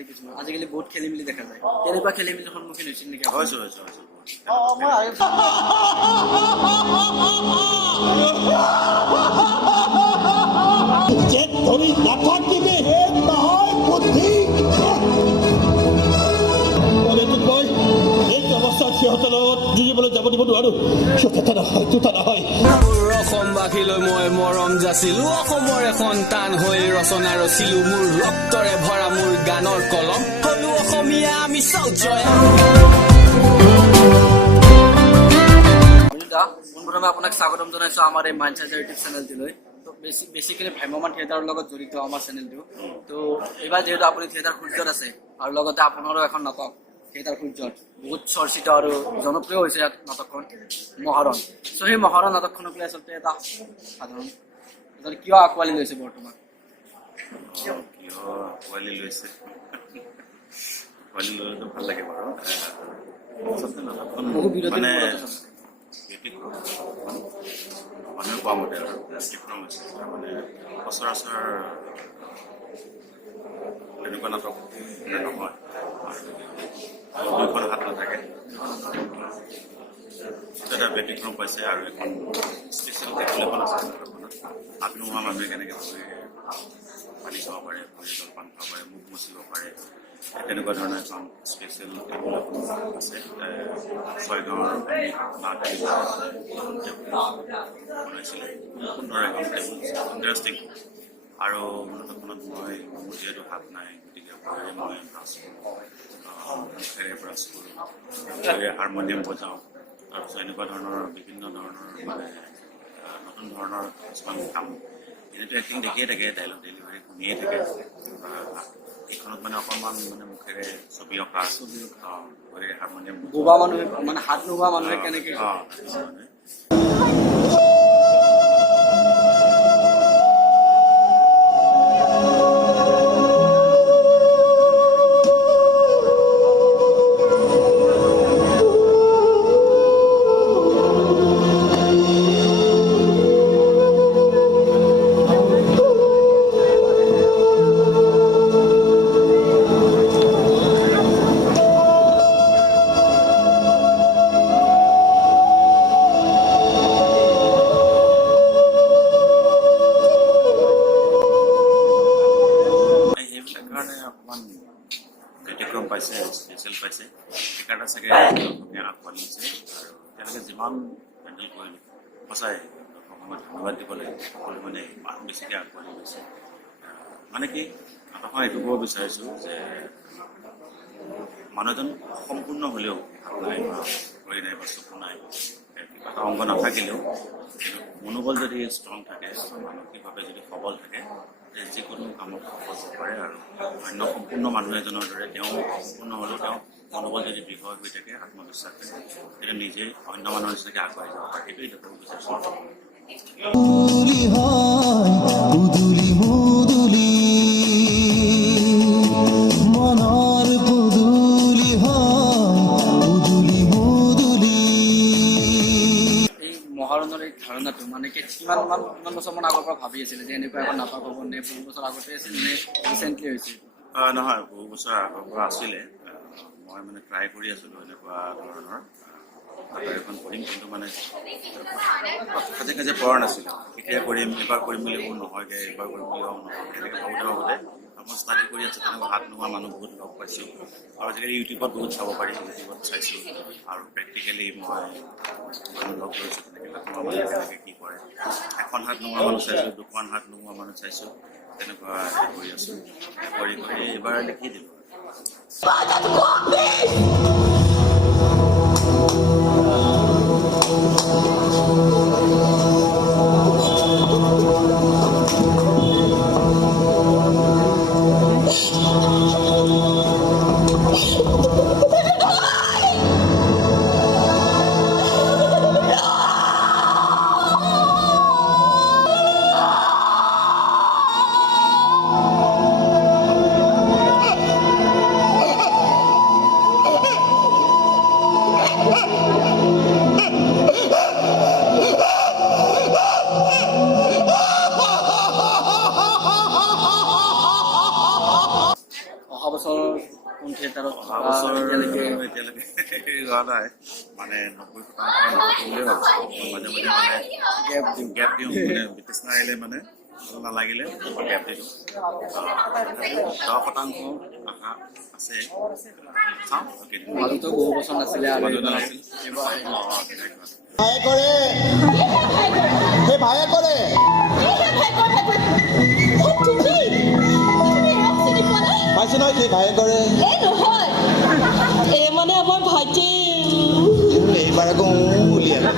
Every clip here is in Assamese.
দেখিছিলোঁ আজিকালি বহুত খেলি মেলি দেখা যায় তেনেকুৱা খেলি মেলিৰ সন্মুখীন হৈছিল নেকি হৈছে সিহঁতৰ লগত যুঁজিবলৈ যাব দিব নোৱাৰো অসমবাসীলৈ মই মৰম যাচিলো অসমৰ এখন টান হৈ ৰচনা ৰচিলো মোৰ ৰক্তৰে ভৰা মোৰ গানৰ কলম হলো অসমীয়া আমি শৌৰ্যয় পোনপ্ৰথমে আপোনাক স্বাগতম জনাইছো আমাৰ এই মাইণ্ডছেট ইউটিউব চেনেলটোলৈ তো বেছিকেলি ভ্ৰাম্যমান থিয়েটাৰৰ লগত জড়িত আমাৰ চেনেলটো তো এইবাৰ যিহেতু আপুনি থিয়েটাৰ সূৰ্যত আছে আৰু লগতে আপোনাৰো এখন নাটক থিয়েটাৰ সূৰ্যত বহুত চৰ্চিত আৰু জনপ্ৰিয় হৈছে ইয়াত নাটকখন মহাৰণ চ' সেই মহাৰণ নাটকখনক লৈ আচলতে এটা সাধাৰণ কিয় আঁকোৱালি লৈছে বৰ্তমান আঁকোৱালি লৈছে আঁকোৱালি ল'লেতো ভাল লাগে বাৰু আচলতে নাটকখন মানে মানুহে কোৱা মতে আৰু ব্যতিক্ৰম হৈছে মানে সচৰাচৰ তেনেকুৱা নাটক নহয় দুইখন হাত নাথাকে এটা ব্যতিক্ৰম পাইছে আৰু এখন স্পেচিয়েল টেবুল এখন আছে হাত নোহোৱা মানুহে কেনেকৈ পানী খাব পাৰে ভৰি জলপান খাব পাৰে মুখ মচিব পাৰে তেনেকুৱা ধৰণৰ এখন স্পেচিয়েল টেবুল এখন আছে ছয়গাঁৱৰ বনাইছিলে সুন্দৰ এখন টেবুল ইণ্টাৰেষ্টিং আৰু নাটকখনত মই মোৰ যিহেতু হাত নাই গতিকে ভৰিৰে মই ব্ৰাছ কৰোঁ মুখেৰে ব্ৰাছ কৰোঁ হাৰমনিয়াম বজাওঁ তাৰপিছত এনেকুৱা ধৰণৰ বিভিন্ন ধৰণৰ মানে নতুন ধৰণৰ কিছুমান কাম এনেতো এক্টিং দেখিয়ে থাকে ডাইলগ ডেলিভাৰী শুনিয়ে থাকে এইখনত মানে অকণমান মানে মুখেৰে ছবি অঁকা ভৰিৰে হাৰমনিয়াম বোবা মানুহে মানে হাত নোহোৱা মানুহে কেনেকৈ ব্যতিক্ৰম পাইছে স্পেচিয়েল পাইছে সেইকাৰণে চাগে অসমীয়া আঁকোৱালি দিছে আৰু তেওঁলোকে যিমান হেণ্ডেল কৰিলে সঁচাই অসমত ধন্যবাদ দিব লাগে সকলো মানে ইমান বেছিকৈ আঁকোৱালি লৈছে মানে কি নাটকখন এইটো ক'ব বিচাৰিছোঁ যে মানুহজন সম্পূৰ্ণ হ'লেও হাত নাই বা ভৰি নাই বা চকু নাই কিবা এটা অংগ নাথাকিলেও মনোবল যদি ষ্ট্ৰং থাকে মানসিকভাৱে যদি সবল থাকে যিকোনো কামত সফল হ'ব পাৰে আৰু অন্য সম্পূৰ্ণ মানুহ এজনৰ দৰে তেওঁ সম্পূৰ্ণ হ'লেও তেওঁ মনোবল যদি দৃঢ় হৈ থাকে আত্মবিশ্বাস থাকে তেতিয়া নিজেই অন্য মানুহৰ নিচিনাকৈ আগুৱাই যাব পাৰে সেইটোৱে দেখুৱাব বিচাৰিছোঁ মহাৰণৰ এই ধাৰণাটো মানে কিমান বছৰমান আগৰ পৰা ভাবি আছিলে যে এনেকুৱা এখন নাটক হ'ব নে বহু বছৰ আগতে আছিল নে ৰিচেণ্টলি হৈছে নহয় বহু বছৰ আগৰ পৰা আছিলে মই মানে ট্ৰাই কৰি আছিলোঁ এনেকুৱা ধৰণৰ নাটক এখন কৰিম কিন্তু মানে খাজে খাজে পৰা নাছিলোঁ কেতিয়া কৰিম এবাৰ কৰিম বুলি নহয়গৈ এবাৰ কৰিম বুলি নহয় তেনেকৈ ভাবোঁতে মই ষ্টাডি কৰি আছোঁ তেনেকুৱা হাত নোহোৱা মানুহ বহুত লগ পাইছোঁ আৰু আজিকালি ইউটিউবত বহুত চাব পাৰি ইউটিউবত চাইছোঁ আৰু প্ৰেক্টিকেলি মই লগ কৰিছোঁ তেনেকৈ হাত নোহোৱা মানুহ কেনেকৈ কি কৰে এখন হাত নোহোৱা মানুহ চাইছোঁ দুখন হাত নোহোৱা মানুহ চাইছোঁ তেনেকুৱা কৰি আছোঁ কৰি এইবাৰ লিখি দিলোঁ কোন থিয়েটাৰত অহা বছৰ এতিয়ালৈকে এতিয়ালৈকে হোৱা নাই মানে 90% বুলিয়ে ভাবিছোঁ মাজে মাজে মানে গেপ দিওঁ মানে বিতৃষ্ণা আহিলে মানে ভাল নালাগিলে গেপ দি দিওঁ 10% আশা আছে চাওঁ কেইদিন মাজতো বহু বছৰ নাছিলে আৰু মাজতে নাছিল এইবাৰ আহিলে। তেনেকুৱা ভায়ে কৰে সেই ভায়ে কৰে পাইছে নহয় সেই ভায়ে কৰে মানে আমাৰ ভাইটি এইবাৰ আকৌ উলিয়ালে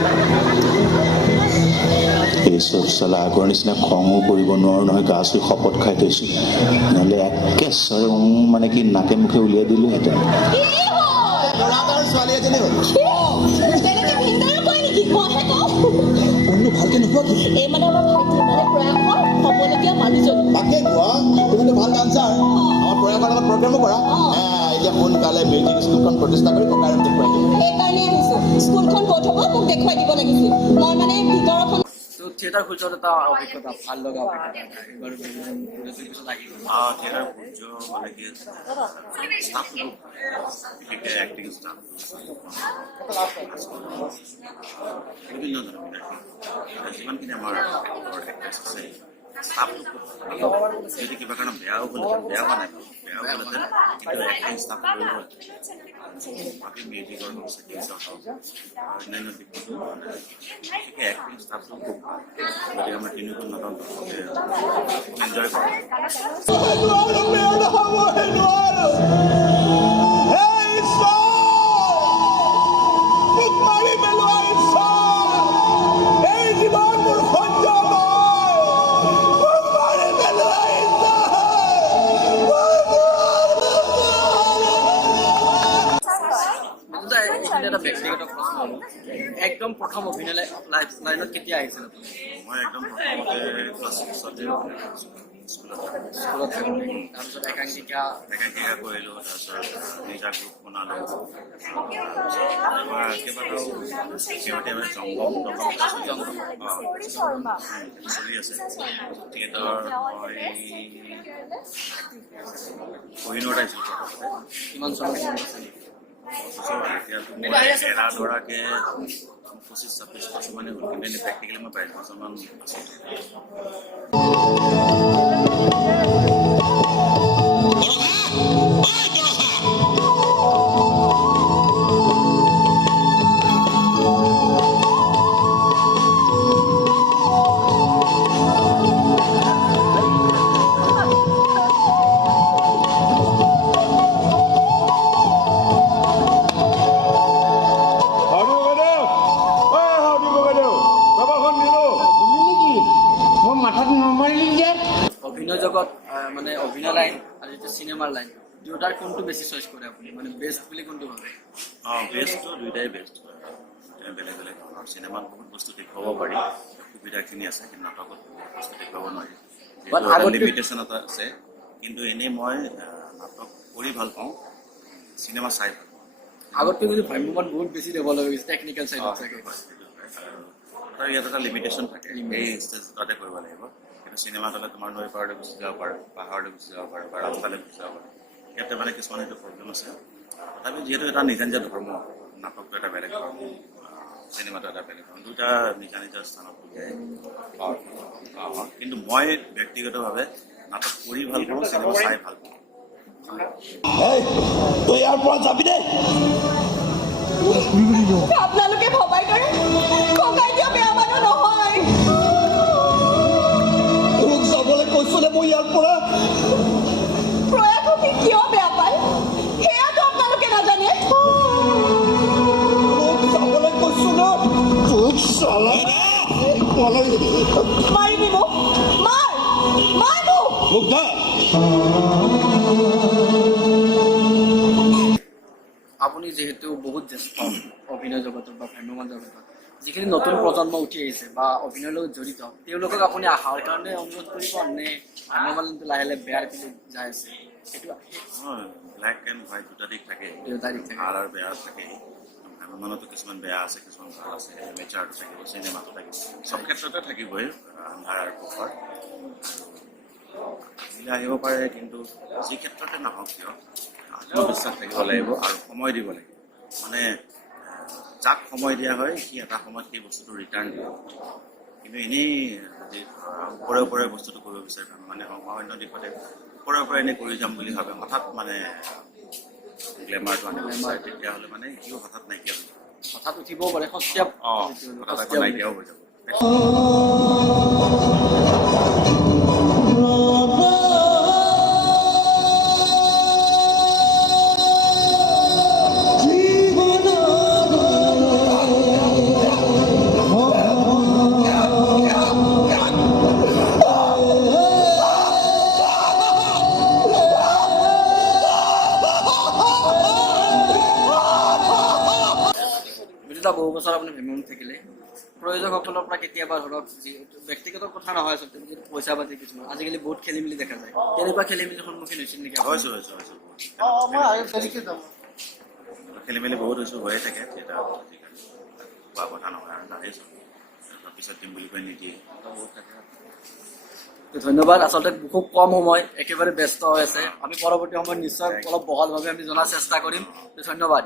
এই চব চালা আগৰ নিচিনা খঙো কৰিব নোৱাৰো নহয় গা চুই শপত খাই থৈছো নহ'লে একেচৰে মানে কি নাকে মুখে উলিয়াই দিলোহেঁতেন ল'ৰা তাৰ ছোৱালী এজনী হ'ল তেনেকে ভিতৰত কয় নেকি কয়হে কওঁ কোনো ভালকে নোপোৱা কি এই মানে আমাৰ ভাইটি মানে প্ৰয়াসৰ হ'বলগীয়া মানুহজনী তাকে কোৱা তুমিতো ভাল ডান্সাৰ আমাৰ প্ৰয়াসৰ লগত প্ৰগ্ৰেমো কৰা এতিয়া সোনকালে বিল্ডিং স্কুলখন প্ৰতিষ্ঠা কৰি ককাইৰক দেখুৱাই দিম সেইকাৰণে আহিছো স্কুলখন ক'ত হ'ব মোক দেখুৱাই দিব লাগিছিল মই মানে ভিতৰখন তো থিয়েটাৰ খুলছত এটা অভিজ্ঞতা ভাল লগা অভিজ্ঞতা এইবাৰ পিছত আহিব থিয়েটাৰ সূৰ্য মানে কি ষ্টাফটো বিশেষকৈ এক্টিং ষ্টাফ বিভিন্ন ধৰণৰ যিমানখিনি আমাৰ এক্ট্ৰেছ আছে ষ্টাফটো খুব যদি কিবা কাৰণে বেয়াও হ'লেহেঁতেন বেয়া হোৱা নাই বেয়াও হ'লেহেঁতেন কিন্তু এক্টিং ষ্টাফ বাকী মিউজিকৰ হওক ছেটিংছৰ হওক অন্যান্য দিশতো বিশেষকৈ এক্টিং ষ্টাফটো খুব ভাল গতিকে আমাৰ তিনিখন নাটক এনজয় কৰোঁ এইখিনি এটা ব্যক্তিগত প্ৰশ্ন হ'ব একদম প্ৰথম অভিনয় লাইনত কেতিয়া আহিছিল আপুনি মই একদম প্ৰথমতে ক্লাছ 6তে স্কুলত স্কুলত থাকোঁতে তাৰপিছত একাংকিকা একাংকিকা কৰিলোঁ তাৰপিছত নিজা গ্ৰুপ বনালোঁ কেইবাটাও কেতিয়াবা জংগম চলি আছে থিয়েটাৰ মই কহিনুৰত আহিছিলোঁ প্ৰথমতে কিমান চনত এতিয়াতো মই এৰা ধৰাকৈ 25-26 বছৰ মানে হ'ল কিন্তু এনেই প্ৰেক্টিকেলি মই 22 বছৰমান অভিনয় জগত মানে অভিনয় লাইন আৰু যিটো চিনেমাৰ লাইন দুয়োটাৰ কোনটো বেছি চইচ কৰে আপুনি মানে বেষ্ট বুলি কোনটো ভাবে বেষ্টটো দুয়োটাই বেষ্ট বেলেগ বেলেগ ধৰণৰ চিনেমাত বহুত বস্তু দেখুৱাব পাৰি সুবিধাখিনি আছে কিন্তু নাটকত বহুত বস্তু দেখুৱাব নোৱাৰি লিমিটেশ্যন এটা আছে কিন্তু এনেই মই নাটক কৰি ভাল পাওঁ চিনেমা চাই ভাল পাওঁ আগতকৈ যদি ভ্ৰাম্যমান বহুত বেছি ডেভেলপ হৈছে টেকনিকেল চাইডত চাগে আৰু ইয়াত এটা লিমিটেশ্যন থাকে সেই ষ্টেজ তাতে কৰিব লাগিব কিন্তু চিনেমাত হ'লে তোমাৰ নৈ পাৰলৈ গুচি যাব পাৰোঁ পাহাৰলৈ গুচি যাব পাৰোঁ বা ৰাস্তালৈ গুচি যাব পাৰোঁ ইয়াতে মানে কিছুমান সেইটো প্ৰব্লেম আছে তথাপি যিহেতু এটা নিজা নিজা ধৰ্ম নাটকটো এটা বেলেগ ধৰ্ম চিনেমাটো এটা বেলেগ ধৰ্ম দুটা নিজা নিজা স্থানত উলিয়াই কিন্তু মই ব্যক্তিগতভাৱে নাটক কৰি ভাল পাওঁ চিনেমা চাই ভাল পাওঁ তই ইয়াৰ পৰা যাবি দেই আপোনালোকে ভবাই দৰে ককাই দিয়া বেয়া মানুহ নহয় তোক যাবলৈ কৈছো দে মই ইয়াৰ পৰা প্ৰয়াসক কিয় বেয়া পায় সেয়াতো আপোনালোকে নাজানে তোক যাবলৈ কৈছো ন তোক চালা মাৰিবি মোক মাৰ মাৰ মোক মুগ্ধা আপুনি যিহেতু বহুত জ্যেষ্ঠ অভিনয় জগতত বা ভ্ৰাম্যমান জগতত যিখিনি নতুন প্ৰজন্ম উঠি আহিছে বা অভিনয়ৰ লগত জড়িত তেওঁলোকক আপুনি আহাৰ কাৰণে অনুৰোধ কৰিব নে ভ্ৰাম্যমানটো লাহে লাহে বেয়াৰ পিছত যাই আছে সেইটো ব্লেক এণ্ড হোৱাইট দুটা দিশ থাকে দুয়োটা দিশ থাকে। ভাল আৰু বেয়া থাকে ভ্ৰাম্যমানতো কিছুমান বেয়া আছে কিছুমান ভাল আছে নেচাৰটো থাকিব চিনেমাটো থাকিব চব ক্ষেত্ৰতে থাকিবই আন্ধাৰ আৰু পোহৰ আহিলে আহিব পাৰে কিন্তু যি ক্ষেত্ৰতে নহওক কিয় আত্মবিশ্বাস থাকিব লাগিব আৰু সময় দিব লাগিব মানে যাক সময় দিয়া হয় সি এটা সময়ত সেই বস্তুটো ৰিটাৰ্ণ দিব কিন্তু এনেই যদি ওপৰে ওপৰে বস্তুটো কৰিব বিচাৰে মানে অন্য দিশতে ওপৰে ওপৰে এনেই কৰি যাম বুলি ভাবে হঠাৎ মানে গ্লেমাৰটো আনিব বিচাৰে তেতিয়াহ'লে মানে সিও হঠাৎ নাইকিয়া হৈ যাব হঠাৎ উঠিবও পাৰে সস্তীয়া হঠাৎ আকৌ নাইকিয়াও হৈ যাব বহু বছৰ আপুনি ভ্ৰমণত থাকিলে প্ৰয়োজকসকলৰ পৰা কেতিয়াবা ধৰক ব্যক্তিগত কথা নহয় আচলতে যিটো পইচা পাতি কিছুমান আজিকালি বহুত খেলি মেলি দেখা যায় তেনেকুৱা খেলি মেলিৰ সন্মুখীন হৈছিল নেকি হৈছোঁ খেলি মেলি বহুত হৈছোঁ হৈয়ে থাকে থিয়েটাৰ আজিকালি কোৱা কথা নহয় আৰু জানিছোঁ পিছত দিম বুলি কৈ নিদিয়ে বহুত থাকে ধন্যবাদ আচলতে খুব কম সময় একেবাৰে ব্যস্ত হৈ আছে আমি পৰৱৰ্তী সময়ত নিশ্চয় অলপ বহলভাৱে আমি জনাৰ চেষ্টা কৰিম ধন্যবাদ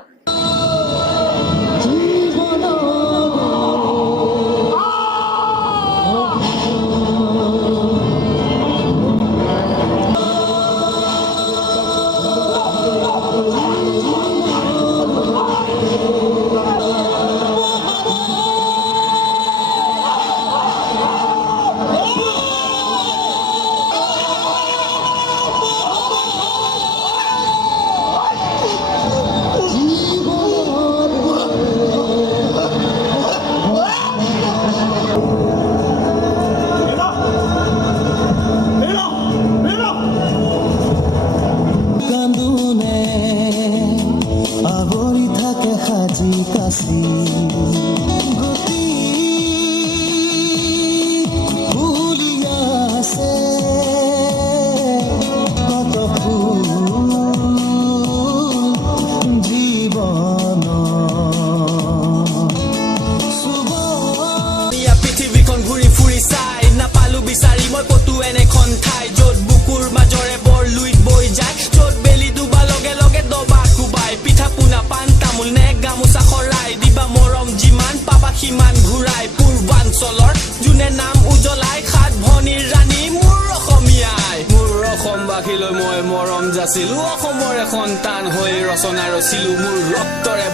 মই মৰম যাচিলো অসমৰ এখন টান হৈ ৰচনা ৰচিলো মোৰ ৰক্তৰে